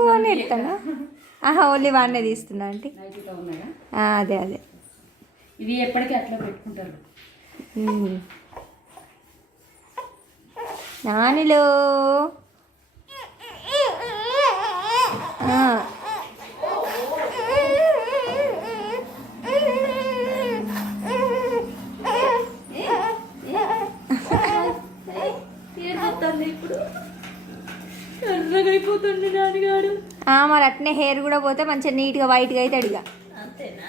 నాకు అని ఎడతాడా? ఆహా, ఓన్లీ వాడినే తీస్తున్నా అంటే అదే అదే. ఇవి ఎప్పటికీ అట్లా పెట్టుకుంటారు. నానిలో ఇప్పుడు ఎర్రగైపోతుంది నాన్నగారు. మరి అట్నే హెయిర్ కూడా పోతే మంచిగా నీట్గా వైట్గా అవుతాడు ఇక. అంతేనా?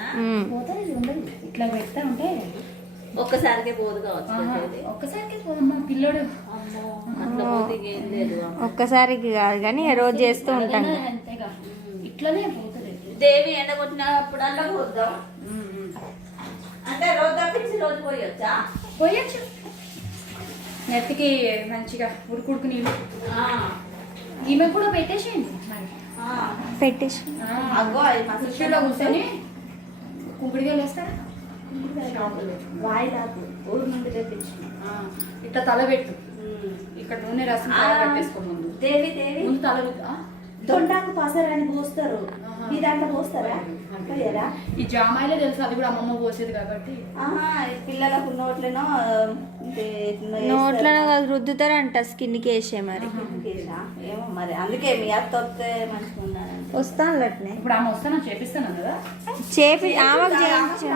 ఇట్లా పెడతా ఉంటే ఒక్కసారికే పోదు కావచ్చు. ఒక్కసారికే పోదమ్మా పిల్లోడు. ఒక్కసారికి కాదు కానీ రోజు చేస్తూ ఉంటాను. అంతేగా ఇట్లనే పోతుంది. దేవి ఎండగొట్టినప్పుడు అలా పోద్దాం అంటే రోజు తప్పించి రోజు పోయొచ్చా? పోయొచ్చు. నెత్తికి మంచిగా ఉడుకుడుకు నీళ్ళు. ఈమె కూడా పెట్టేసేయండి. పెట్టేసి కుర్చీలో కూర్చొని కుంకుడికాయలు వేస్తారా? ఊరు నుండి తెప్పించిన ఇట్లా తల పెట్టు. ఇక్కడ నూనె రసం పెట్టేసుకో ముందు. దేవి దేవి ముందు తల దొండాకు పసరాని పోస్తారు. మీ దాంట్లో పోస్తారా? ఈ జామాయిలే తెలుసు, అది కూడా అమ్మమ్మ పోసేది కాబట్టి. పిల్లలకు నోట్లను రుద్దుతారంట స్కిన్కి వేసే. మరి ఏమో మరి అందుకే మీ అత్త వస్తే మంచిగా ఉండాలంటే వస్తాను అట్నే. ఇప్పుడు ఆమె వస్తాను చేపిస్తాను కదా. ఆమెకు చేయించు.